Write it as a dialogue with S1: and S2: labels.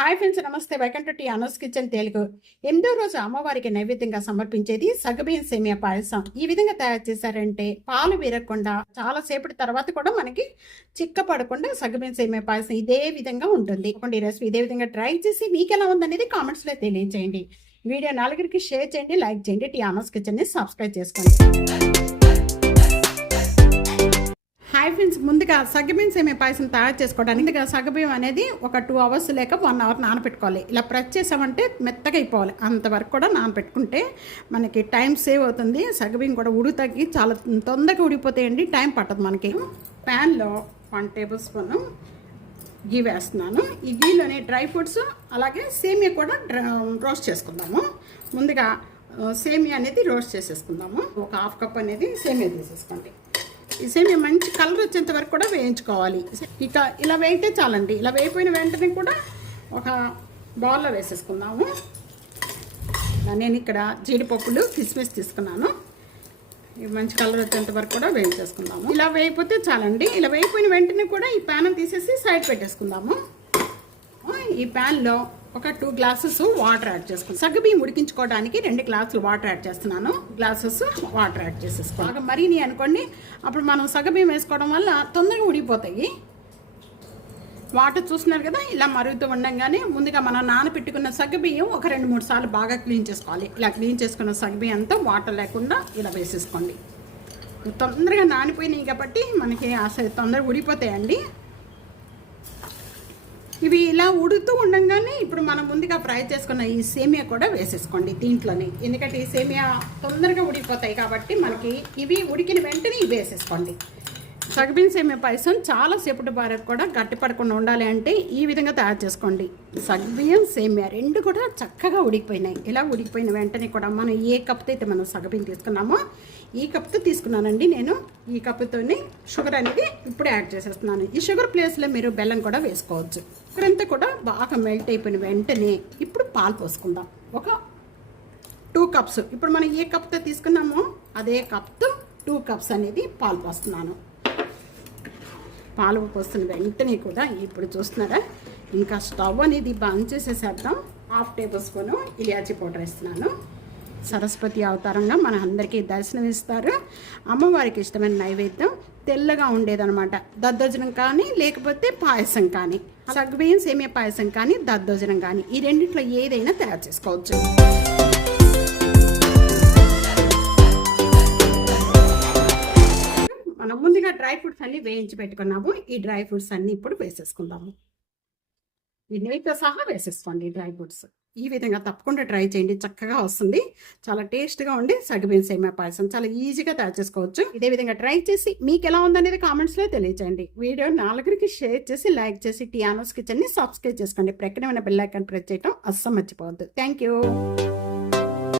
S1: Hi friends namaste. Welcome tea అనోస్ kitchen Telugu. ఎనిమిదో రోజు అమ్మవారికి నైవేద్యంగా సమర్పించేది సగబియ్యం సేమియా పాయసం. ఈ విధంగా తయారు చేశారంటే పాలు విరగకుండా చాలా సేపటి తర్వాత కూడా మనకి చిక్క పడకుండా సగబియ్యం సేమియా పాయసం ఇదే విధంగా ఉంటుంది. ఈ రెసిపీ ఇదే విధంగా ట్రై చేసి మీకు ఎలా ఉందనేది కామెంట్స్లో తెలియజేయండి వీడియో నలుగురికి షేర్ చేయండి లైక్ చేయండి టీ అనోస్ కిచెన్ని సబ్స్క్రైబ్ చేసుకోండి. హాయ్ ఫ్రెండ్స్ ముందుగా సగ్గుబియ్యం సేమే పాయసం తయారు చేసుకోవడానికి ముందుగా సగ్గుబియ్యం అనేది ఒక టూ అవర్స్ లేక వన్ అవర్ నానబెట్టుకోవాలి. ఇలా ప్రెస్ చేసామంటే మెత్తగా అయిపోవాలి. అంతవరకు కూడా నానపెట్టుకుంటే మనకి టైం సేవ్ అవుతుంది. సగ్గుబియ్యం కూడా ఉడు తగ్గి చాలా తొందరగా ఉడిపోతాయండి టైం పట్టదు మనకి. ప్యాన్లో వన్ టేబుల్ స్పూన్ గీ వేస్తున్నాను. ఈ గీలోనే డ్రై ఫ్రూట్స్ అలాగే సేమియా కూడా రోస్ట్ చేసుకుందాము. ముందుగా సేమియా అనేది రోస్ట్ చేసేసుకుందాము. ఒక హాఫ్ కప్ అనేది సేమియా తీసేసుకోండి. సేమియా మంచి కలర్ వచ్చేంత వరకు కూడా వేయించుకోవాలి. ఇక ఇలా వేయితే చాలండి. ఇలా వేయిపోయిన వెంటనే కూడా ఒక బౌల్లో వేసేసుకుందాము. నేను ఇక్కడ జీడిపప్పులు కిస్మిస్ తీసుకున్నాను. మంచి కలర్ వచ్చేంత వరకు కూడా వేయించేసుకుందాము. ఇలా వేయిపోతే చాలండి. ఇలా వేయిపోయిన వెంటనే కూడా ఈ ప్యాన్ తీసేసి సైడ్ పెట్టేసుకుందాము. ఈ ప్యాన్లో ఒక టూ గ్లాసెస్ వాటర్ యాడ్ చేసుకున్నాను. సగ్గుబియ్యం ఉడికించుకోవడానికి రెండు గ్లాసులు వాటర్ యాడ్ చేస్తున్నాను. గ్లాసెస్ వాటర్ యాడ్ చేసేసుకోవాలి. బాగా మరీని అనుకోండి అప్పుడు మనం సగ్గుబియ్యం వేసుకోవడం వల్ల తొందరగా ఉడికిపోతాయి వాటర్ చూస్తున్నారు కదా ఇలా మరుగుతూ ఉండగానే ముందుగా మనం నానబెట్టుకున్న సగ్గుబియ్యం ఒక రెండు మూడు సార్లు బాగా క్లీన్ చేసుకోవాలి. ఇలా క్లీన్ చేసుకున్న సగ్గుబియ్యం అంతా వాటర్ లేకుండా ఇలా వేసేసుకోండి. తొందరగా నానిపోయినాయి కాబట్టి మనకి అసలు తొందరగా ఉడిపోతాయండి ఇవి ఇలా ఉడుతూ ఉండగానే ఇప్పుడు మనం ముందుగా ఫ్రై చేసుకున్న ఈ సేమియా కూడా వేసేసుకోండి దీంట్లోనే. ఎందుకంటే ఈ సేమియా తొందరగా ఉడికిపోతాయి కాబట్టి మనకి ఇవి ఉడికిన వెంటనే ఇవి వేసేసుకోండి. సగబిన్ సేమియా పాయసం చాలా సేపటి వరకు కూడా గట్టిపడకుండా ఉండాలి అంటే ఈ విధంగా తయారు చేసుకోండి. సగ్బియ్యం సేమియా రెండు కూడా చక్కగా ఉడికిపోయినాయి. ఇలా ఉడికిపోయిన వెంటనే కూడా మనం ఏ కప్తో అయితే మనం సగబియ్యం తీసుకున్నామో ఈ కప్తో తీసుకున్నానండి నేను. ఈ కప్తోనే షుగర్ అనేది ఇప్పుడు యాడ్ చేసేస్తున్నాను. ఈ షుగర్ ప్లేస్లో మీరు బెల్లం కూడా వేసుకోవచ్చు. ఇక్కడంతా అంతా కూడా బాగా మెల్ట్ అయిపోయిన వెంటనే ఇప్పుడు పాలు పోసుకుందాం. ఒక టూ కప్స్. ఇప్పుడు మనం ఏ కప్తో తీసుకున్నామో అదే కప్తో టూ కప్స్ అనేది పాలు పోస్తున్నాను. పాలు పోస్తున్న వెంటనే కూడా ఇప్పుడు చూస్తున్నారా? ఇంకా స్టవ్ అనేది బంద్ చేసేసేద్దాం. హాఫ్ టేబుల్ స్పూను ఇలియాచి పౌడర్ వేస్తున్నాను. సరస్వతి అవతారంగా మన అందరికీ దర్శనం ఇస్తారు. అమ్మవారికి ఇష్టమైన నైవేద్యం తెల్లగా ఉండేదనమాట దద్దోజనం కానీ లేకపోతే పాయసం కానీ. సగ్బియ్యం సేమియా పాయసం కానీ దద్దోజనం కానీ. ఈ రెండిట్లో ఏదైనా తయారు చేసుకోవచ్చు. ముందుగా డ్రై ఫ్రూట్స్ అన్ని వేయించి పెట్టుకున్నాము. ఈ డ్రై ఫ్రూట్స్ అన్ని ఇప్పుడు వేసేసుకుందాము. ఈ నెయ్యితో సహా వేసేసుకోండి డ్రై ఫ్రూట్స్. ఈ విధంగా తప్పకుండా ట్రై చేయండి. చక్కగా వస్తుంది. చాలా టేస్ట్గా ఉండి సగ్గుబియ్యం సేమియా పాయసం చాలా ఈజీగా తయారు చేసుకోవచ్చు. ఇదే విధంగా ట్రై చేసి మీకు ఎలా ఉందనేది కామెంట్స్లో తెలియచేయండి. వీడియో నాలుగురికి షేర్ చేసి లైక్ చేసి టీఆనోస్ కిచెన్ని సబ్స్క్రైబ్ చేసుకోండి. ప్రక్కనే ఉన్న బెల్ ఐకాన్ ప్రెస్ చేయడం అస్సం మర్చిపోవద్దు. Thank you